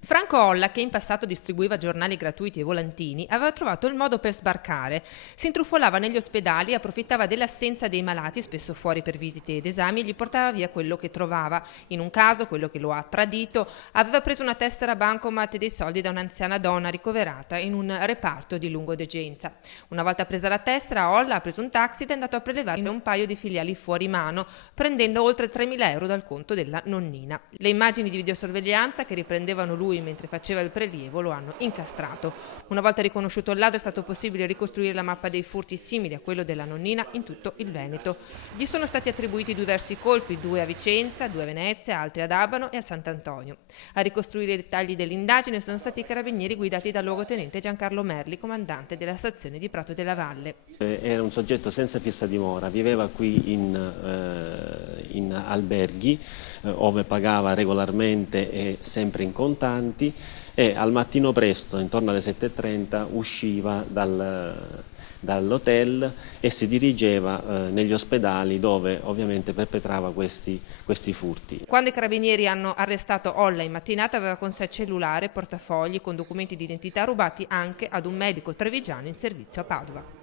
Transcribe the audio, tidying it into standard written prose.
Franco Olla, che in passato distribuiva giornali gratuiti e volantini, aveva trovato il modo per sbarcare. Si intrufolava negli ospedali, approfittava dell'assenza dei malati, spesso fuori per visite ed esami, e gli portava via quello che trovava. In un caso, quello che lo ha tradito, aveva preso una tessera bancomat e dei soldi da un'anziana donna ricoverata in un reparto di lungodegenza. Una volta presa la tessera, Olla ha preso un taxi ed è andato a prelevare in un paio di filiali fuori mano, prendendo oltre 3.000 euro dal conto della nonnina. Le immagini di videosorveglianza che riprendevano lui mentre faceva il prelievo lo hanno incastrato. Una volta riconosciuto il ladro è stato possibile ricostruire la mappa dei furti simili a quello della nonnina in tutto il Veneto. Gli sono stati attribuiti diversi colpi, 2 a Vicenza, 2 a Venezia, altri ad Abano e a Sant'Antonio. A ricostruire i dettagli dell'indagine sono stati i carabinieri guidati dal luogotenente Giancarlo Merli, comandante della stazione di Prato della Valle. Era un soggetto senza fissa dimora, viveva qui in alberghi, ove pagava regolarmente e sempre in contanti, e al mattino presto, intorno alle 7:30, usciva dall'hotel e si dirigeva negli ospedali, dove ovviamente perpetrava questi furti. Quando i carabinieri hanno arrestato Olla in mattinata, aveva con sé cellulare, portafogli con documenti di identità rubati anche ad un medico trevigiano in servizio a Padova.